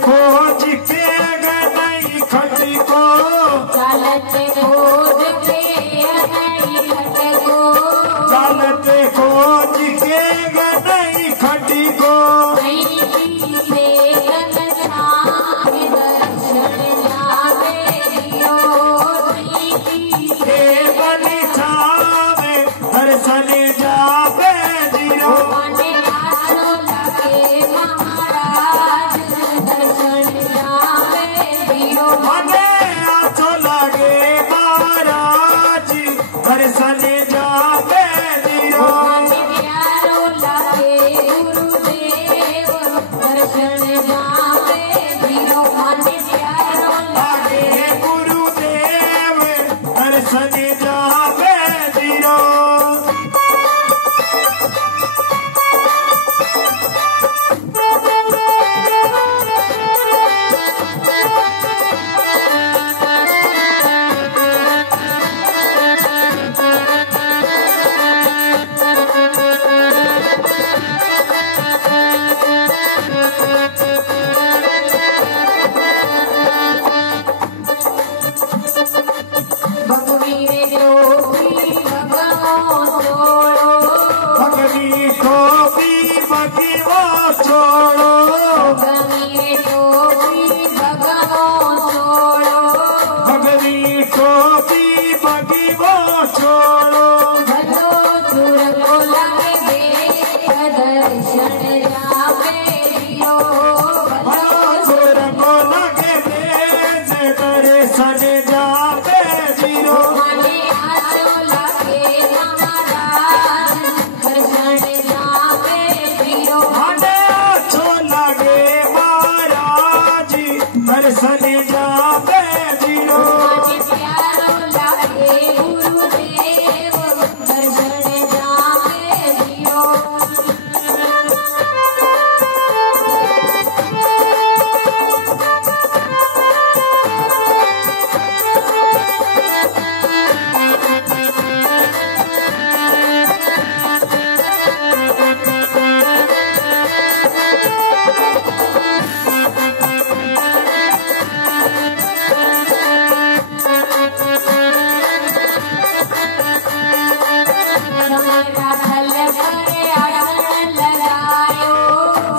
खोज के गई खटी को, चलते खोज के गई खट को, चलते खोज के गई खटी को। दर्शन जावे दियो महाराज दर्शन जावे दियो, मने आछो लागे महाराज दर्शन जावे दियो, प्यारो लागे गुरुदेव दर्शन जावे दियो, प्यारो लागे गुरुदेव दर्शन जावे दियो। छोड़ो भगवी टोपी भगवो छोड़ो, भलो सुर को लगे दर्शन जावे दियो, भलो सुर को लगे दर्शन जावे दियो, मने आछो लागे महाराज दर्शन जावे दियो, मने आछो लागे महाराज दर्शन जावे दियो, प्यारो लागे गुरुदेव दर्शन जावे दियो।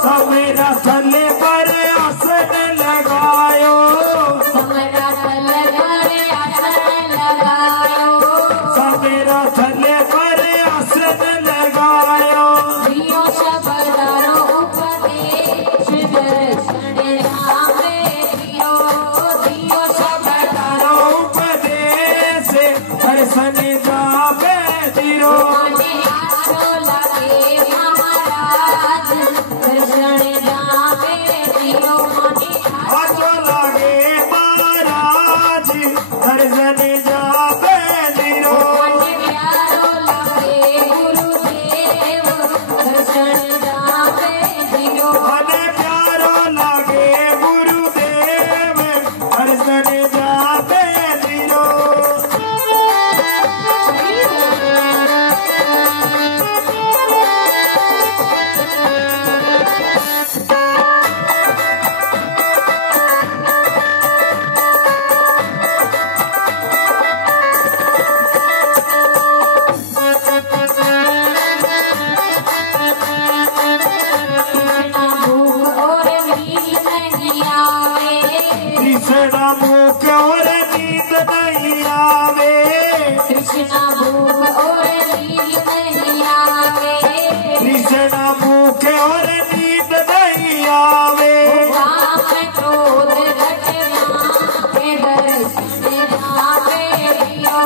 सवेरा थले पर आसन लगायो, सवेरा थले पर आसन लगायो, दियो शबदारो उपदेश दर्शन जावे दियो, दियो शबदारो उपदेश दर्शन जावे दियो, आछो लागे महाराज दर्शन जावे दियो, आछो लागे महाराज दर्शन जावे दियो, प्यारो लागे गुरुदेव दर्शन जावे दियो, मने प्यारो लागे गुरुदेव दर्शन जावे दियो। कृष्णा भूख और नींद नहीं आवे, कृष्णा भूख और नींद नहीं आवे, कृष्णा भूख और नींद नहीं आवे, काम क्रोध घटना के दर्शन जावे दियो,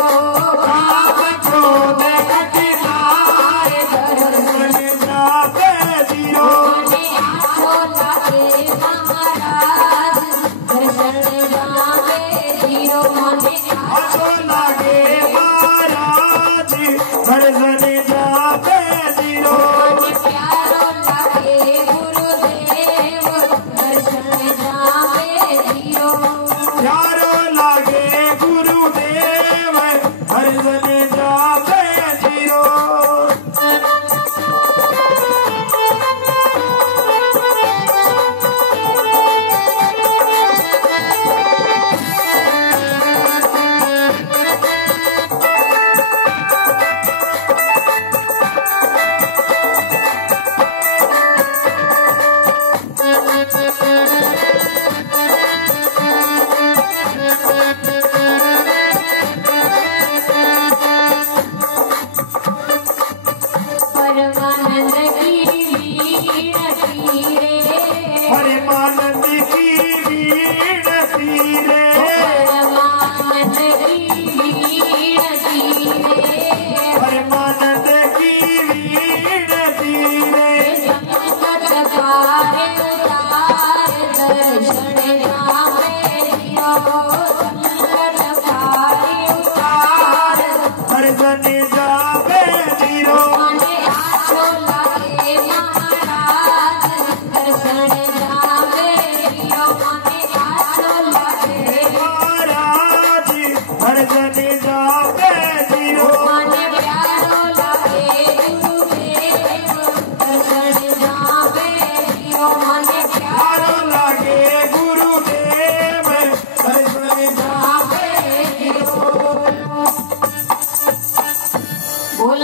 काम क्रोध घटनाए दर्शन जावे दियो, आछो लागे महाराज दर्शन जावे दियो, आछो लागे महाराज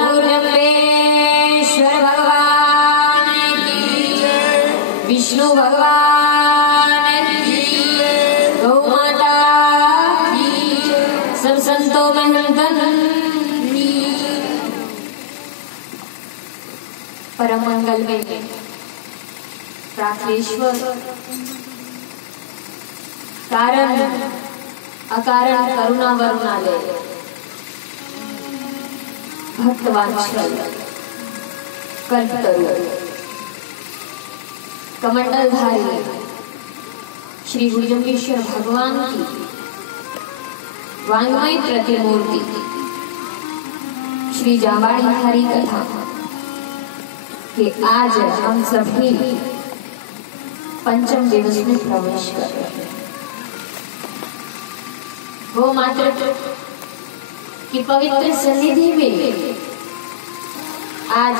नवजम्बेश्वर भगवान की, विष्णु भगवान की, गौ माता की, सब संतों महंतन की। परम मंगल में प्रार्थेश्वर कारण अकारण करुणा वरुणालय भक्तवांछल कल्पतरु कमंडलधारी श्री भुजंगेश्वर भगवान की वांग्मय प्रतिमूर्ति श्री जांबाड़ी हरि कथा कि आज हम सभी पंचम दिवस में प्रवेश कर रहे हैं। वो मात्र कि पवित्र सन्निधि में आज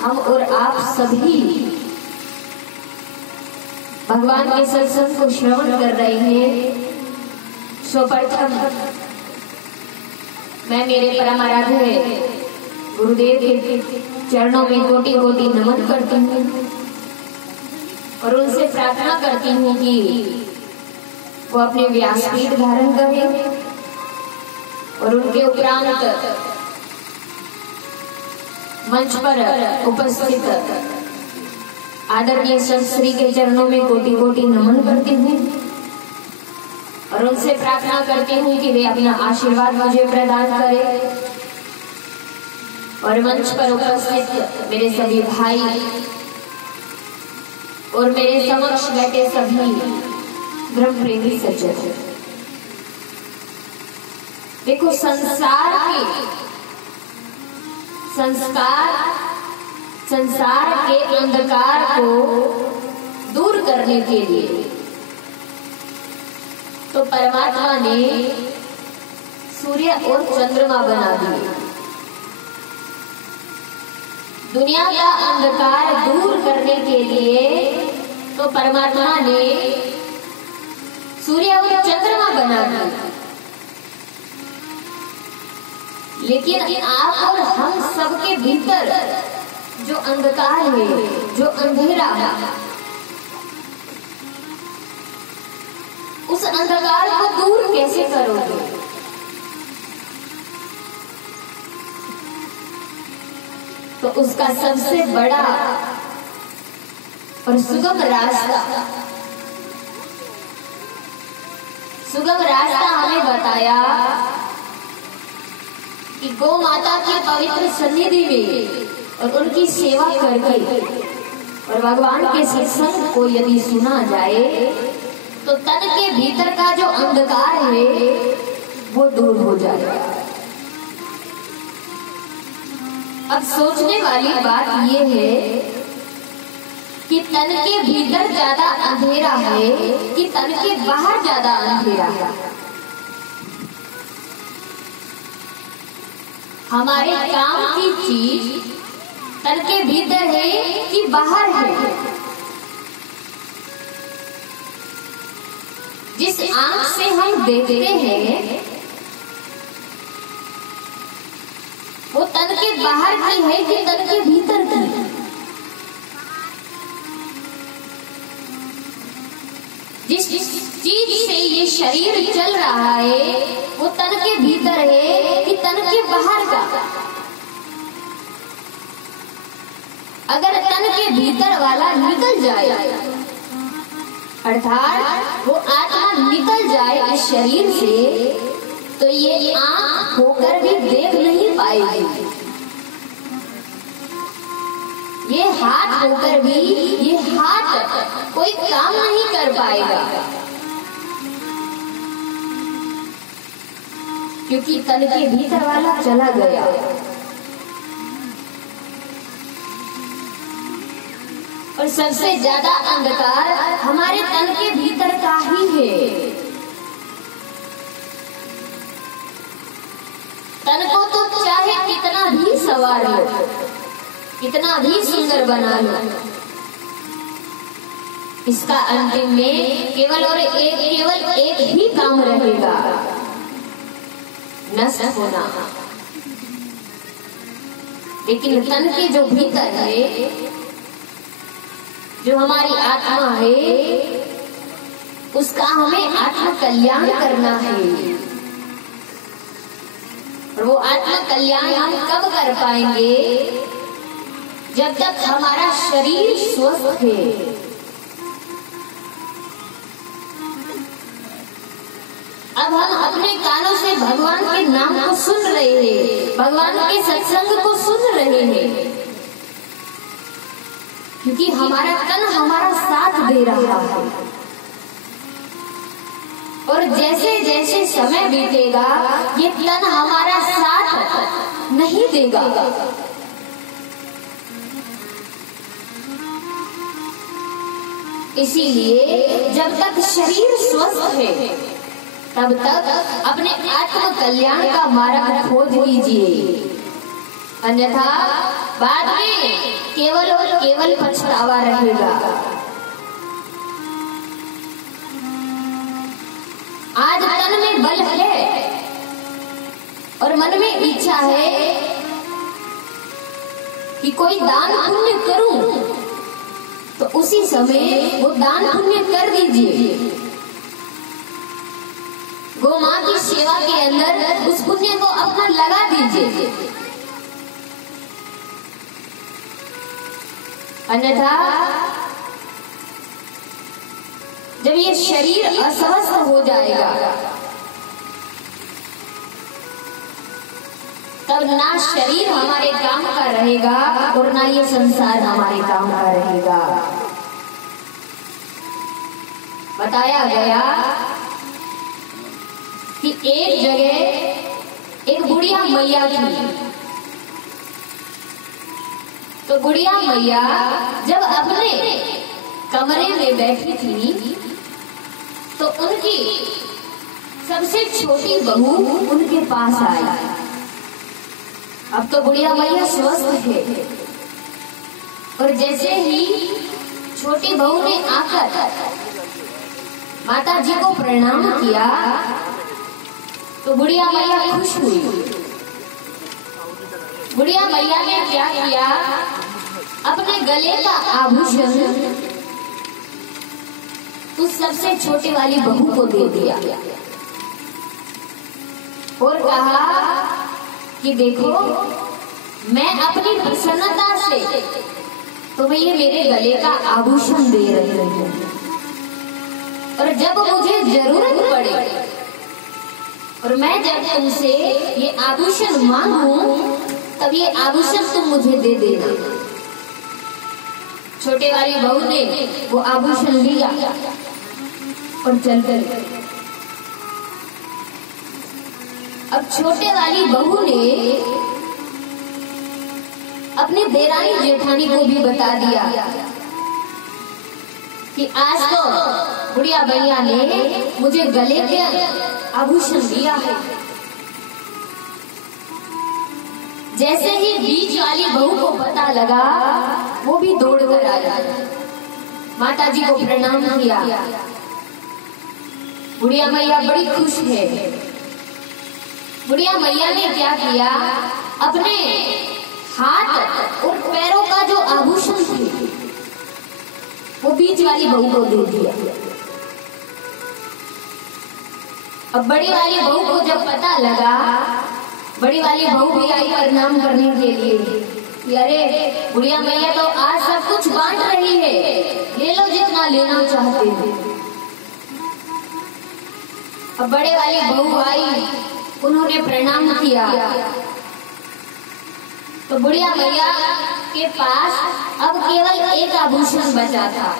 हम और आप सभी भगवान के सत्संग को श्रवण कर रहे हैं। सर्वप्रथम मैं मेरे परम आराध्य गुरुदेव के चरणों में कोटि कोटि नमन करती हूँ और उनसे प्रार्थना करती हूँ कि वो अपने व्यासपीठ धारण करें और उनके उपरांत मंच पर उपस्थित आदरणीय संत श्री के चरणों में कोटि कोटि नमन करती हूँ और उनसे प्रार्थना करती हूँ कि वे अपना आशीर्वाद मुझे प्रदान करें और मंच पर उपस्थित मेरे सभी भाई और मेरे समक्ष बैठे सभी ब्रह्म प्रेमी सज्जन। देखो संसार के अंधकार को दूर करने के लिए तो परमात्मा ने सूर्य और चंद्रमा बना दिए। दुनिया का अंधकार दूर करने के लिए तो परमात्मा ने सूर्य और चंद्रमा बना दिए। लेकिन आप और हम सबके भीतर जो अंधकार है, जो अंधेरा है, उस अंधकार को दूर कैसे करोगे? तो उसका सबसे बड़ा और सुगम रास्ता हमें बताया कि गौ माता की पवित्र सन्निधि में और उनकी सेवा करके और भगवान के सत्संग को यदि सुना जाए तो तन के भीतर का जो अंधकार है वो दूर हो जाएगा। अब सोचने वाली बात ये है कि तन के भीतर ज्यादा अंधेरा है कि तन के बाहर ज्यादा अंधेरा है? हमारे काम की चीज तन के भीतर है कि बाहर है? जिस आंख से हम देखते हैं वो तन के बाहर की है कि तन के भीतर की? जिस चीज से ये शरीर चल रहा है वो तन के भीतर है कि तन के बाहर का? अगर तन के भीतर वाला निकल जाए अर्थात वो आत्मा निकल जाए इस शरीर से तो ये आंख होकर भी देख नहीं पाएगी, ये हाथ होकर भी ये हाथ कोई काम नहीं कर पाएगा, क्योंकि तन के भीतर वाला चला गया। और सबसे ज्यादा अंधकार हमारे तन के भीतर का ही है। तन को तो चाहे कितना भी सवार लो, कितना भी सुंदर बना लो, इसका अंतिम में केवल एक ही काम रहेगा, नष्ट होना। लेकिन तन के जो भीतर है, जो हमारी आत्मा है, उसका हमें आत्म कल्याण करना है। और वो आत्म कल्याण हम कब कर पाएंगे? जब तक हमारा शरीर स्वस्थ है। अब हम अपने कानों से भगवान के नाम को सुन रहे हैं, भगवान के सत्संग को सुन रहे हैं, क्योंकि हमारा तन हमारा साथ दे रहा है। और जैसे जैसे समय बीतेगा ये तन हमारा साथ नहीं देगा। इसीलिए जब तक शरीर स्वस्थ है तब तक अपने आत्म कल्याण का मार्ग खोज लीजिए, अन्यथा बाद में केवल और केवल पछतावा रहेगा। आज तन में बल है और मन में इच्छा है कि कोई दान पुण्य करूं, तो उसी समय वो दान पुण्य कर दीजिए। गौ माँ की सेवा के अंदर उस पुण्य को अपना लगा दीजिए, अन्यथा जब ये शरीर अस्वस्थ हो जाएगा तब ना शरीर हमारे काम का रहेगा और ना ये संसार हमारे काम का रहेगा। बताया गया कि एक जगह एक बुढ़िया मैया थी। तो बुढ़िया मैया जब अपने कमरे में बैठी थी तो उनकी सबसे छोटी बहू उनके पास आई। अब तो बुढ़िया मैया स्वस्थ है और जैसे ही छोटी बहू ने आकर माता जी को प्रणाम किया तो बुढ़िया मैया खुश हुई। बुढ़िया मैया ने क्या किया, अपने गले का आभूषण उस सबसे छोटी वाली बहू को दे दिया और कहा कि देखो, मैं अपनी प्रसन्नता से तुम्हें ये मेरे गले का आभूषण दे रही हूँ, और जब मुझे जरूरत पड़े और मैं जब तुमसे ये आभूषण मांगूं तब ये आभूषण तुम मुझे दे देना। छोटे वाली बहू ने वो आभूषण लिया और चल गई। अब छोटे वाली बहू ने अपनी देरानी जेठानी को भी बता दिया कि आज तो बुढ़िया भैया ने मुझे गले के आभूषण दिया है। जैसे ही बीच वाली बहू को पता लगा वो भी दौड़ कर आया, माता जी को प्रणाम किया। बुढ़िया मैया बड़ी खुश है। बुढ़िया मैया ने क्या किया, अपने हाथ और पैरों का जो आभूषण थे वो बीच वाली बहू को दे दिया। अब बड़ी वाली बहू को जब पता लगा, बड़ी वाली बहू भी आई प्रणाम करने के लिए कि अरे बुढ़िया मैया तो आज सब कुछ बांट रही है, ले लो जितना लेना चाहते हो। अब बड़े वाली बहू आई, उन्होंने प्रणाम किया तो बुढ़िया मैया के पास अब केवल एक आभूषण बचा था,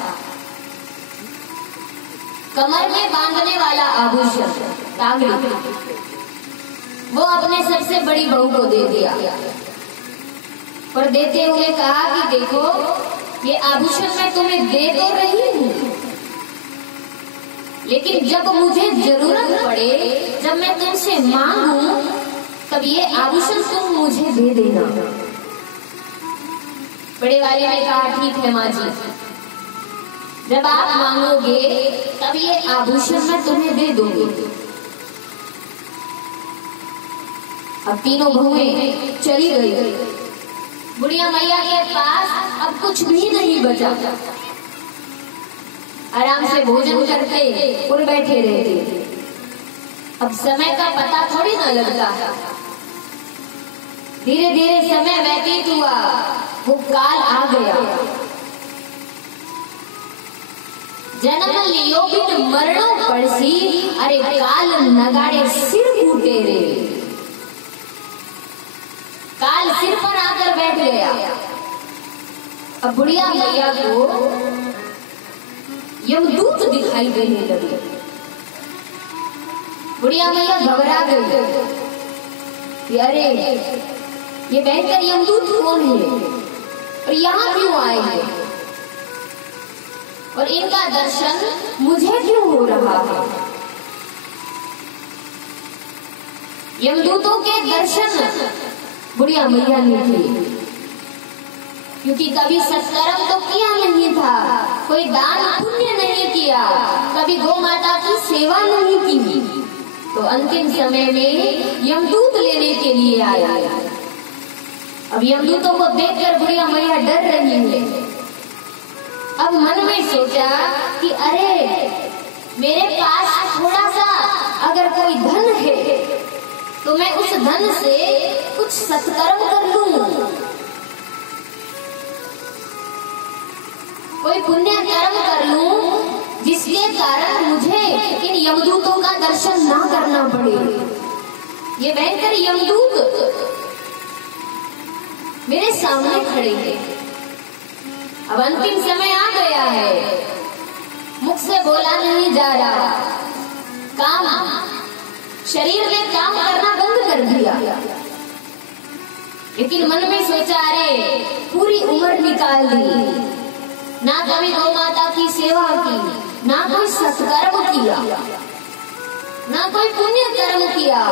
कमर में बांधने वाला आभूषण तांगड़ी, वो अपने सबसे बड़ी बहू को दे दिया और देते हुए कहा कि देखो, ये आभूषण मैं तुम्हें दे तो रही हूँ, लेकिन जब मुझे जरूरत पड़े, जब मैं तुमसे मांगूं, तब ये आभूषण तुम मुझे दे देना। बड़े वाले ने कहा ठीक है माँ जी, जब आप मांगोगे तब ये आभूषण मैं तुम्हें दे दूंगी। अब तीनों बहुएं चली गई बुढ़िया मैया के पास अब कुछ भी नहीं बचा। आराम से भोजन करते और बैठे रहते। अब समय का पता थोड़ी ना लगता। धीरे धीरे समय व्यतीत हुआ, वो काल आ गया। जन्म लियो बिन मरणो पड़सी, अरे काल नगाड़े सिर कूटे रे। काल सिर पर आकर बैठ गया। अब बुढ़िया मैया को यमदूत दिखाई देने लगे। बुढ़िया मैया घबरा गई कि अरे ये भयंकर यमदूत कौन है और यहाँ क्यों आए हैं और इनका दर्शन मुझे क्यों हो रहा है। यमदूतों के दर्शन बुढ़िया मैया ने किए, क्योंकि कभी सत्कर्म तो किया नहीं था, कोई दान पुण्य नहीं किया, कभी गौ माता की सेवा नहीं की। तो अंतिम समय में यमदूत लेने के लिए आया। अब यमदूतों को देखकर बुढ़िया मैया डर रही है। अब मन में सोचा कि अरे मेरे पास थोड़ा सा अगर कोई धन है तो मैं उस धन से कुछ सत्कर्म कर लूं, कोई पुण्य कर्म कर लूं, जिसके कारण मुझे इन यमदूतों का दर्शन ना करना पड़े। ये भयंकर यमदूत मेरे सामने खड़े हैं। अब अंतिम समय आ गया है, मुख से बोला नहीं जा रहा, काम शरीर ने काम करना बंद कर दिया। लेकिन मन में सोचा अरे पूरी उम्र निकाल दी, ना कभी गौ माता की सेवा की, ना कोई सत्कर्म किया, ना कोई पुण्य कर्म किया,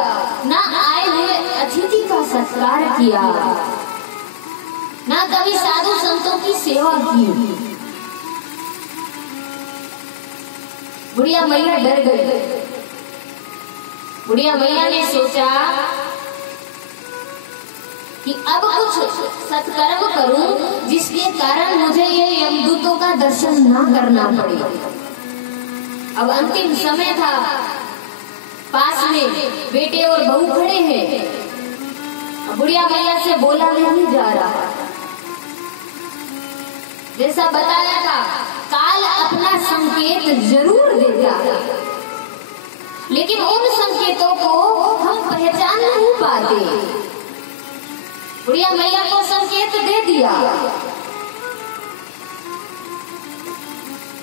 ना आए हुए अतिथि का सत्कार किया, ना कभी साधु संतों की सेवा की। बुढ़िया मैया डर गई। बुढ़िया मैया ने सोचा कि अब कुछ सत्कर्म करूं जिसके कारण मुझे ये यमदूतों का दर्शन ना करना पड़े। अब अंतिम समय था, पास में बेटे और बहू खड़े हैं। अब बुढ़िया मैया से बोला नहीं जा रहा। जैसा बताया था, काल अपना संकेत जरूर देता है, लेकिन उन संकेतों को हम पहचान नहीं पाते। बुढ़िया मैया को संकेत दे दिया।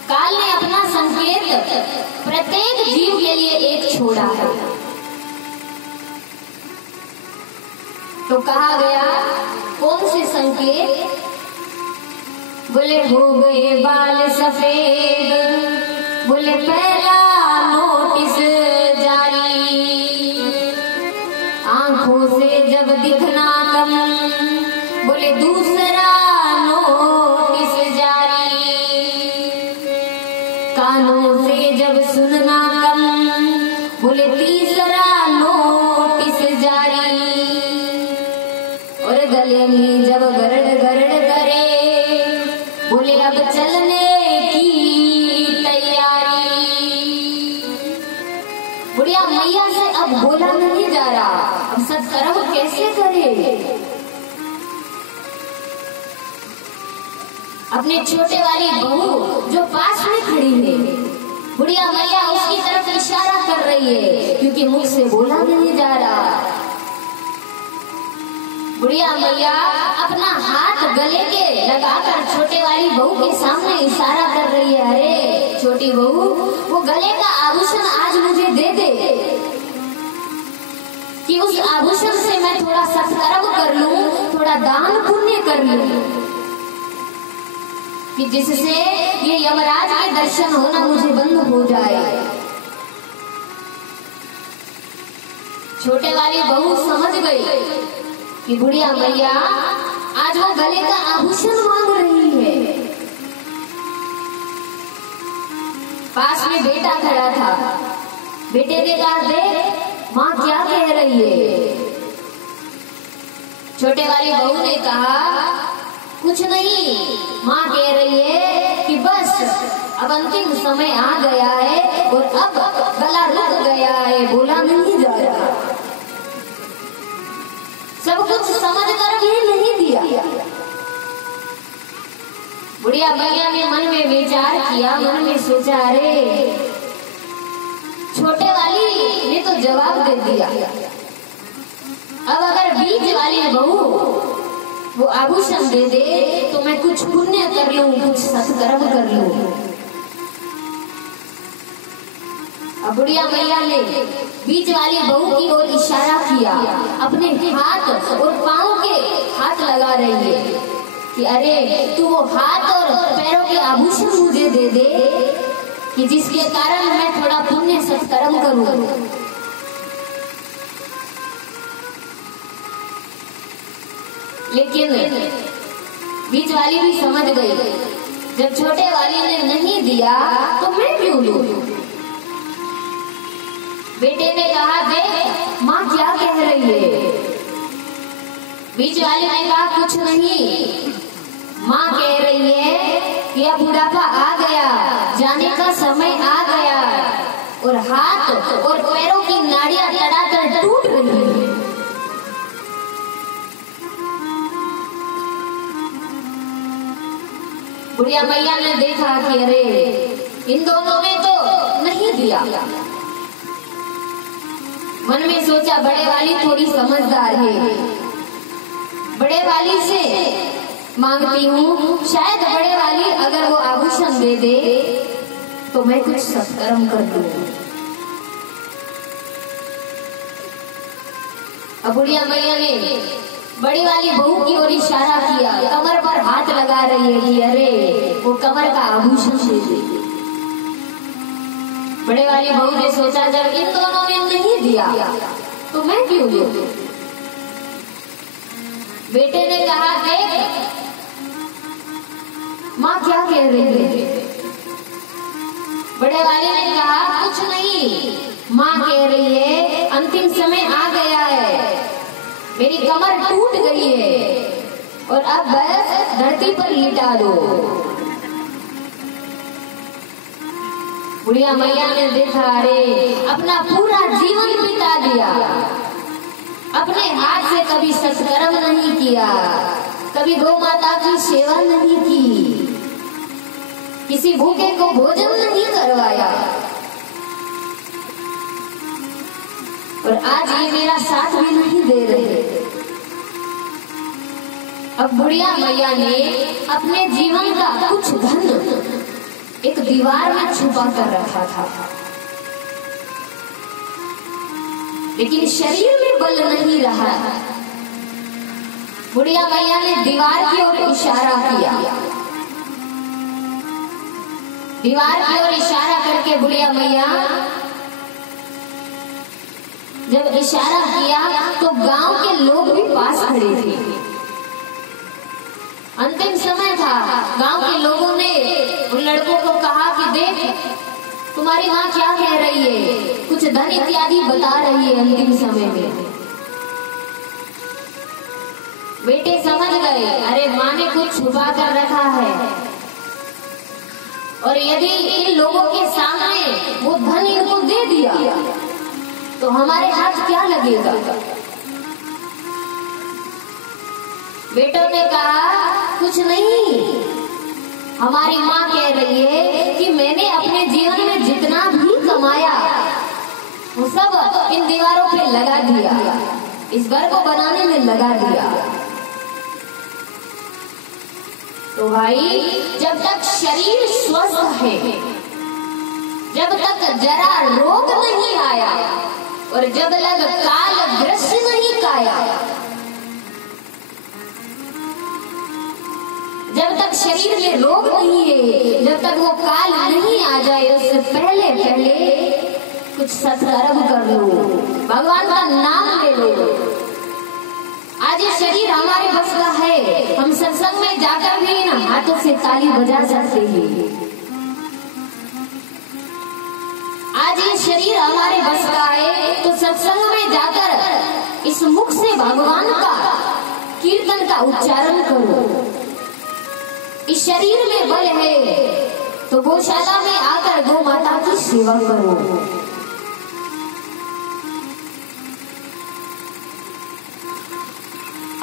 काल ने अपना संकेत प्रत्येक जीव के लिए एक छोड़ा है। तो कहा गया कौन से संकेत? बोले हो गए बाल सफेद, बोले पहला नोटिस जारी, आंखों से जब दिखना कम, बोले दूसरा नोटिस जारी, कानों से जब सुनना कम, बोले तीसरा नोटिस जारी, और गले में जब गरड़ गरड़ करे, बोले अब चलने की तैयारी। बुढ़िया मैया से अब बोला नहीं जा रहा, अब सत्कर्म कैसे करे? अपने छोटे वाली बहू जो पास में खड़ी है, बुढ़िया मैया उसकी तरफ इशारा कर रही है, क्योंकि मुख से बोला नहीं जा रहा। बुढ़िया मैया अपना हाथ गले के लगाकर छोटे वाली बहू के सामने इशारा कर रही है, अरे छोटी बहू, वो गले का आभूषण आज मुझे दे दे, कि उस आभूषण से मैं थोड़ा सत्कर्म कर लूं, थोड़ा दान पुण्य कर लूं, कि जिससे ये यमराज के दर्शन होना मुझे बंद हो जाए। छोटे वाली बहू समझ गई कि बुढ़िया मैया आज वो गले का आभूषण मांग रही है। पास में बेटा खड़ा था, बेटे ने कहा देख माँ क्या कह रही है। छोटे वाली बहू ने कहा कुछ नहीं, माँ कह रही है कि बस अब अंतिम समय आ गया है और अब गला रुक गया है, बोला नहीं जा रहा। सब कुछ समझ कर भी नहीं दिया। बुढ़िया मैया ने मन में विचार किया, मन में सोचा, अरे छोटे वाली ने तो जवाब दे दिया, अब अगर बीच वाली बहू वो आभूषण दे दे तो मैं कुछ पुण्य कर लूं, कुछ सत्कर्म कर लूं। अब बुढ़िया मैया ने बीच वाली बहू की ओर इशारा किया, अपने हाथ और पांव के हाथ लगा रही है कि अरे तू वो हाथ और पैरों के आभूषण मुझे दे दे कि जिसके कारण मैं थोड़ा पुण्य सत्कर्म करूं। लेकिन बीच वाली भी समझ गई, जब छोटे वाली ने नहीं दिया तो मैं क्यों लूं। बेटे ने कहा, देख माँ क्या कह रही है। बीच वाली ने कहा, कुछ नहीं, माँ कह रही है कि अब बुढ़ापा आ गया, जाने का समय आ गया और हाथ और पैरों की नाड़ियां तड़ातड़ टूट रही है। बुढ़िया मैया ने देखा कि अरे इन दोनों ने तो नहीं दिया। मन में सोचा, बड़े वाली थोड़ी समझदार है, बड़े वाली से मांगती हूँ, शायद बड़े वाली अगर वो आभूषण दे दे तो मैं कुछ सत्कर्म कर दूं। अब बुढ़िया मैया ने बड़ी वाली बहू की ओर इशारा किया, कमर पर हाथ लगा रही है कि अरे वो कमर का आभूषण दे दे। बड़े वाली बहू ने सोचा, जब इन दोनों ने नहीं दिया तो मैं क्यों लूं। बेटे ने कहा, देख माँ क्या कह रही है। बड़े वाले ने कहा, कुछ नहीं, माँ कह रही है अंतिम समय आ गया है, मेरी कमर टूट गई है और अब बस धरती पर लिटा दो। बुढ़िया मैया ने देखा, अरे अपना पूरा जीवन बिता दिया, अपने हाथ से कभी सत्कर्म नहीं किया, कभी गौ माता की सेवा नहीं की, किसी भूखे को भोजन नहीं करवाया और आज ये मेरा साथ भी नहीं दे रहे। अब बुढ़िया मैया ने अपने जीवन का कुछ धन एक दीवार में छुपा कर रखा था, लेकिन शरीर में बल नहीं रहा। बुढ़िया मैया ने दीवार की ओर इशारा किया। दीवार की ओर इशारा करके बुढ़िया मैया जब इशारा किया तो गांव के लोग भी पास खड़े थे। अंतिम समय था, गांव के लोगों ने उन लड़कों को कहा कि देख तुम्हारी माँ क्या कह रही है, कुछ धन इत्यादि बता रही है अंतिम समय में। बेटे समझ गए, अरे माँ ने कुछ छुपा कर रखा है और यदि इन लोगों के सामने वो धन इनको दे दिया तो हमारे हाथ क्या लगेगा। बेटों ने कहा, कुछ नहीं, हमारी माँ कह रही है कि मैंने अपने जीवन में जितना भी कमाया वो सब इन दीवारों पे लगा दिया, इस घर को बनाने में लगा दिया। तो भाई जब तक शरीर स्वस्थ है, जब तक जरा रोग नहीं आया और जब लग काल ग्रस्त नहीं काया, जब तक शरीर में रोग नहीं है, जब तक वो काल नहीं आ जाए, उससे पहले पहले कुछ सत्कर्म कर लो, भगवान का नाम ले लो। आज ये शरीर हमारे बस का है, हम सत्संग में जाकर भी इन हाथों से ताली बजा सकते हैं। आज ये शरीर हमारे बस का है तो सत्संग में जाकर इस मुख से भगवान का कीर्तन का उच्चारण करो। इस शरीर में बल है तो गौशाला में आकर गौ माता की सेवा करो।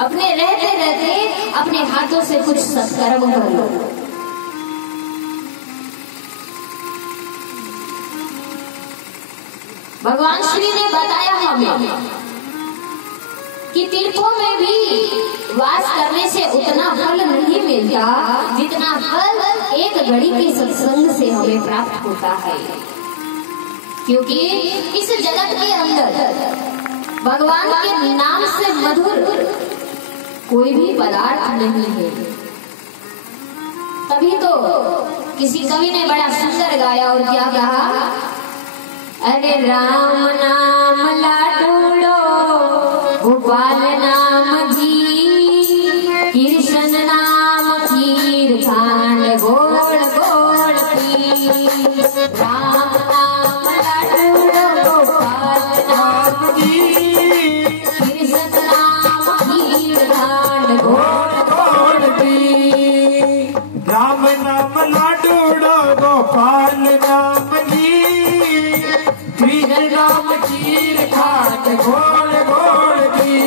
अपने रहते रहते अपने हाथों से कुछ सत्कर्म कर लो। भगवान श्री ने बताया हमें कि तीर्थों में भी वास करने से उतना फल नहीं मिलता जितना फल एक घड़ी के सत्संग से हमें प्राप्त होता है। क्योंकि इस जगत के अंदर भगवान के नाम से मधुर कोई भी पदार्थ नहीं है। तभी तो किसी कवि ने बड़ा सुंदर गाया और क्या कहा, अरे राम नाम लाडूलो गोपाल नाम घी, कृष्ण नाम खीर खांड गोड़ गोड़ पी। राम नाम लाडूलो गोपाल नाम घी, कृष्ण नाम खीर खांड गोड़ गोड़ पी। राम नाम लाडूड़ो गोपाल नाम घी, कृष्ण नाम खीर खाट गोड़ गोड़ पी।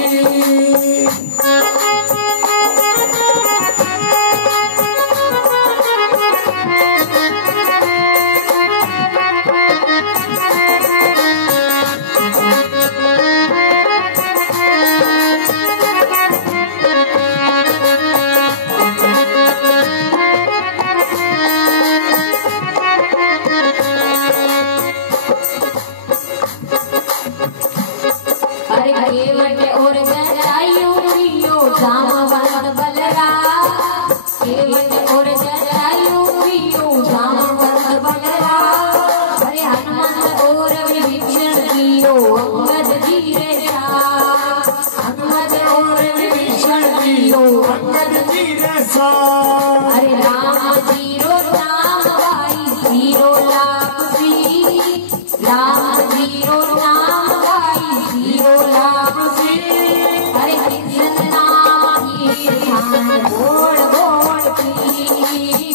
अरे राम जीरो नाम गाई जीरो लाभ सी, राम जीरो नाम गाई जीरो लाभ सी। अरे कृष्ण नाम खीर खांड गोड़ गोड़ पी,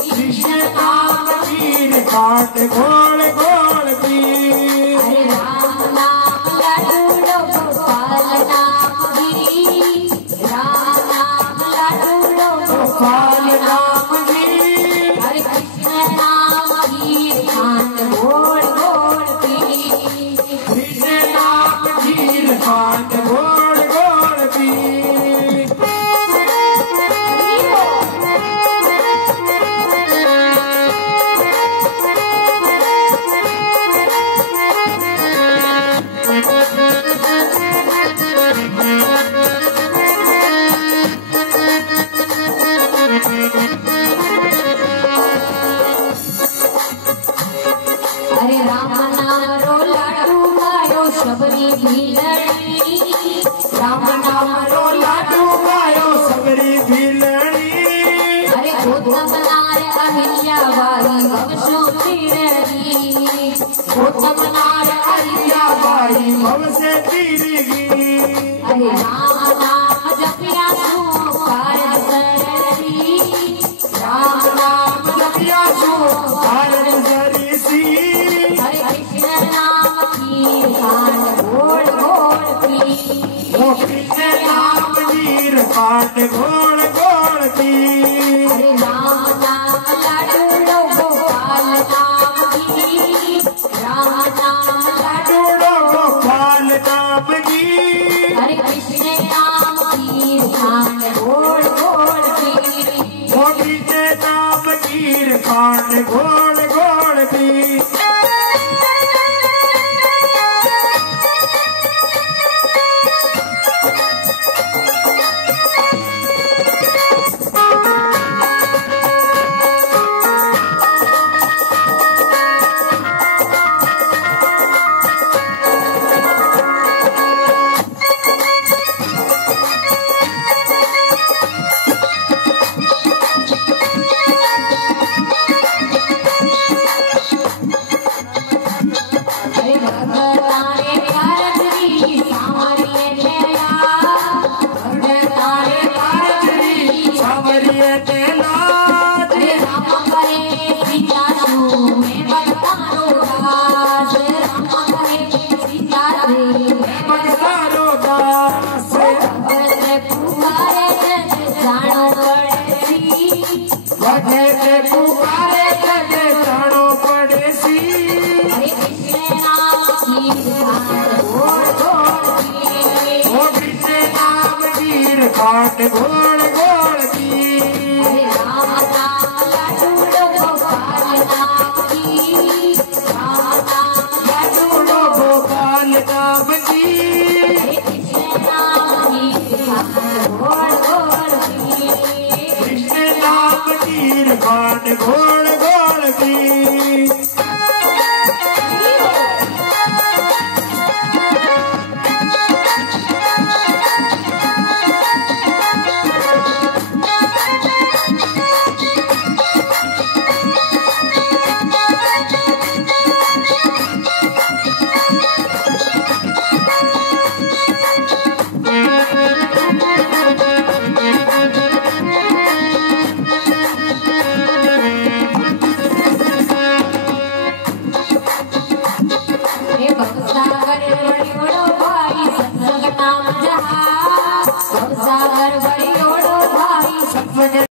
कृष्ण नाम खीर खाट गोड़ गोड़ पी। अरे राम नाम लाडूलो गोपाल नाम घी, राम नाम लाडूलो गोपाल नाम घी, हरे कृष्ण नाम खीर खांड गोड़ गोड़ पी। कृष्ण नाम खीर खाट गोड़ गोड़ पी। अरे राम नाम रो लाडू गायो शबरी भीलड़ी, राम नाम रो लाडू गायो सबरी भीलड़ी। अरे गौतम नार अहिल्या बाई भवसो तीरगी, गौतम नार अहिल्या बाई भव से तीरगी। अरे राम नाम जपिया सो कारज सरली, राम नाम जपिया सो कारज सरसी। हरे कृष्ण नाम खीर खांड गोड़ गोड़ पी। कृष्ण नाम खीर खाट गोड़ गोड़ पी। अरे राम नाम लाडूलो गोपाल नाम घी, राम नाम लाडूड़ो गोपाल नाम घी, हरे कृष्ण नाम खीर खांड गोड़ गोड़ पी। कृष्ण नाम खीर खाट गोड़ गोड़ पी। खाट गोल गोल की। अरे राम नाम लड्डू गोपाल नाम की, राम नाम लड्डू गोपाल नाम की। कृष्ण नाम की गोल गोल की, कृष्ण नाम की खाट गोल